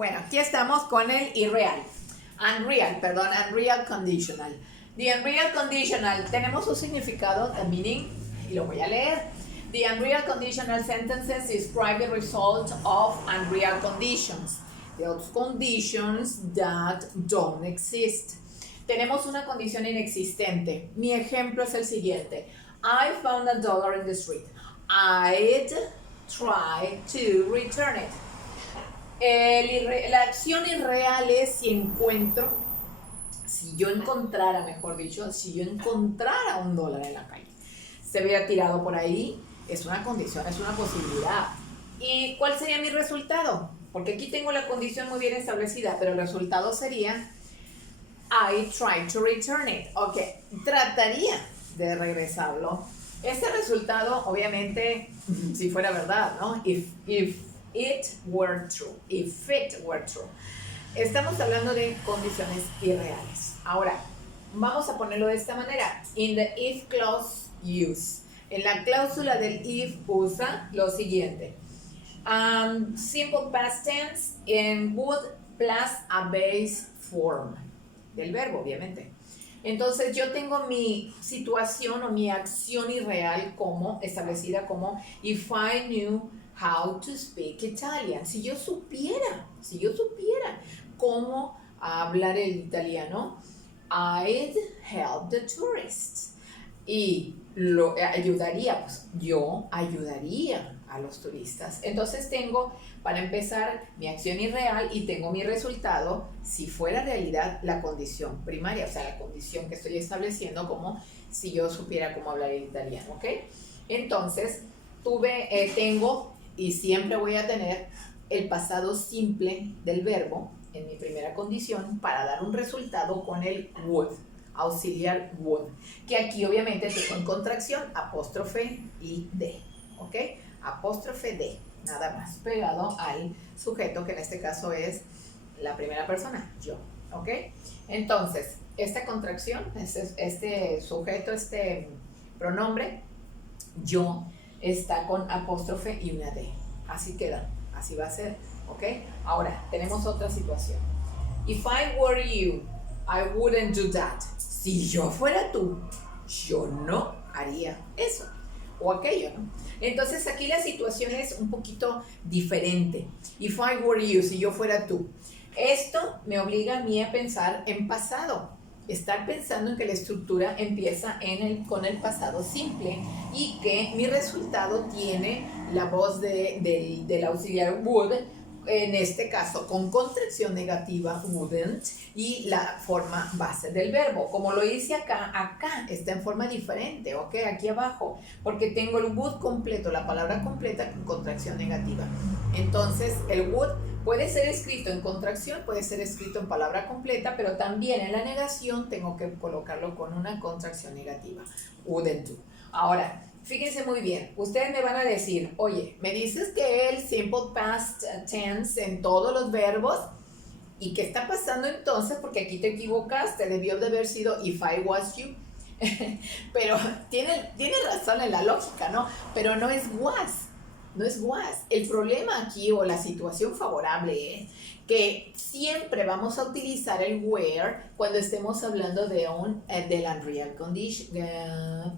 Bueno, aquí estamos con el irreal. Unreal conditional. The unreal conditional, tenemos un significado, a meaning, y lo voy a leer. The unreal conditional sentences describe the result of unreal conditions. Those conditions that don't exist. Tenemos una condición inexistente. Mi ejemplo es el siguiente. I found $1 in the street. I'd try to return it. La acción irreal es si yo encontrara $1 en la calle, se hubiera tirado por ahí, es una condición, es una posibilidad. ¿Y cuál sería mi resultado? Porque aquí tengo la condición muy bien establecida, pero el resultado sería I try to return it. Ok, trataría de regresarlo. Este resultado, obviamente, si fuera verdad, ¿no? If it were true. Estamos hablando de condiciones irreales. Ahora, vamos a ponerlo de esta manera. In the if clause use. En la cláusula del if usa lo siguiente. Simple past tense en would plus a base form. Del verbo, obviamente. Entonces yo tengo mi situación o mi acción irreal establecida como if I knew how to speak Italian. Si yo supiera cómo hablar el italiano, I'd help the tourists. Y yo ayudaría a los turistas. Entonces tengo, para empezar, mi acción irreal y tengo mi resultado, si fuera realidad, la condición primaria, o sea, la condición que estoy estableciendo como si yo supiera cómo hablar el italiano, ¿ok? Entonces, tengo y siempre voy a tener el pasado simple del verbo en mi primera condición para dar un resultado con el would, auxiliar would, que aquí obviamente tengo en contracción apóstrofe y D, ¿ok? Apóstrofe D, nada más, pegado al sujeto, que en este caso es la primera persona, yo, ¿ok? Entonces, esta contracción, este sujeto, este pronombre, yo, está con apóstrofe y una D. Así queda, así va a ser, ¿ok? Ahora, tenemos otra situación. If I were you, I wouldn't do that. Si yo fuera tú, yo no haría eso o aquello, ¿no? Entonces aquí la situación es un poquito diferente. If I were you, si yo fuera tú. Esto me obliga a mí a pensar en pasado. Estar pensando en que la estructura empieza con el pasado simple y que mi resultado tiene la voz del auxiliar would, en este caso con contracción negativa wouldn't y la forma base del verbo. Como lo hice acá está en forma diferente, ¿ok? Aquí abajo, porque tengo el would completo, la palabra completa con contracción negativa. Entonces el would puede ser escrito en contracción, puede ser escrito en palabra completa, pero también en la negación tengo que colocarlo con una contracción negativa. Wouldn't do. Ahora, fíjense muy bien, ustedes me van a decir, oye, me dices que el simple past tense en todos los verbos, ¿y qué está pasando entonces? Porque aquí te equivocaste, debió de haber sido if I was you. Pero tiene razón en la lógica, ¿no? Pero no es was. No es was. El problema aquí o la situación favorable es que siempre vamos a utilizar el where cuando estemos hablando del unreal conditional.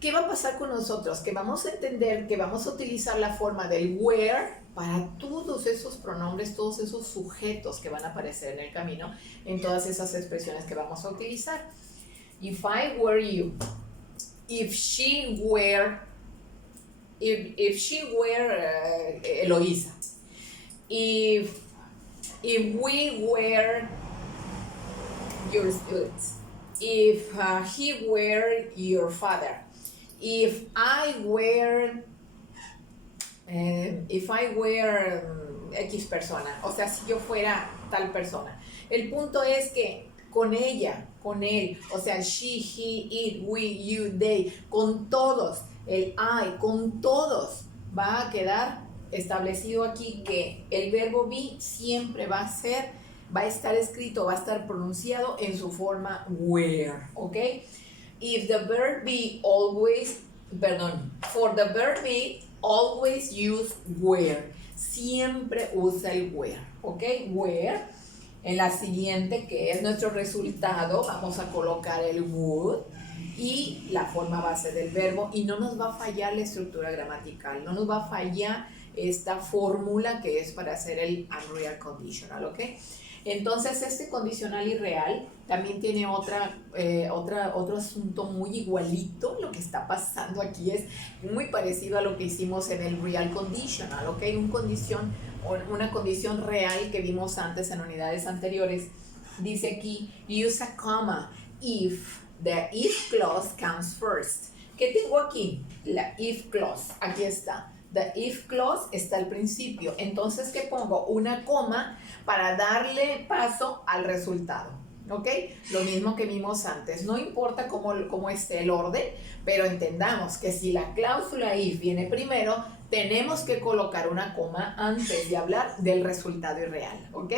¿Qué va a pasar con nosotros? Que vamos a entender que vamos a utilizar la forma del where para todos esos pronombres, todos esos sujetos que van a aparecer en el camino, en todas esas expresiones que vamos a utilizar. If I were you. If she were Eloisa, if we were your students, if he were your father, if I were X persona, o sea, si yo fuera tal persona. El punto es que con ella, con él, o sea, she, he, it, we, you, they, con todos, el I, con todos, va a quedar establecido aquí que el verbo be siempre va a estar escrito, va a estar pronunciado en su forma where, ¿ok? For the verb be, always use where. siempre usa el where, ¿ok? Where. En la siguiente, que es nuestro resultado, vamos a colocar el would y la forma base del verbo, y no nos va a fallar la estructura gramatical, no nos va a fallar esta fórmula que es para hacer el unreal conditional, ¿ok? Entonces, este condicional irreal también tiene otro asunto muy igualito. Lo que está pasando aquí es muy parecido a lo que hicimos en el real conditional, ¿ok? Una condición real que vimos antes en unidades anteriores. Dice aquí, use a comma if the if clause comes first. ¿Qué tengo aquí? La if clause, aquí está. The if clause está al principio. Entonces, ¿qué pongo? Una coma para darle paso al resultado, ¿ok? Lo mismo que vimos antes. No importa cómo esté el orden, pero entendamos que si la cláusula if viene primero, tenemos que colocar una coma antes de hablar del resultado irreal, ¿ok?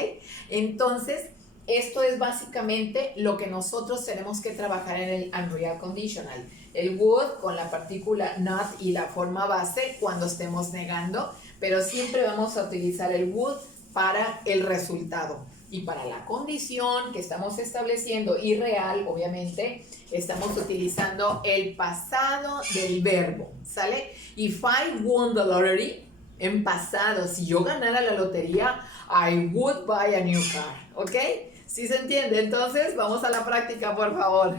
Entonces, esto es básicamente lo que nosotros tenemos que trabajar en el unreal conditional. El would con la partícula not y la forma base cuando estemos negando, pero siempre vamos a utilizar el would para el resultado. Y para la condición que estamos estableciendo irreal, obviamente, estamos utilizando el pasado del verbo, ¿sale? If I won the lottery, en pasado, si yo ganara la lotería, I would buy a new car, ¿ok? ¿Sí se entiende? Entonces, vamos a la práctica, por favor.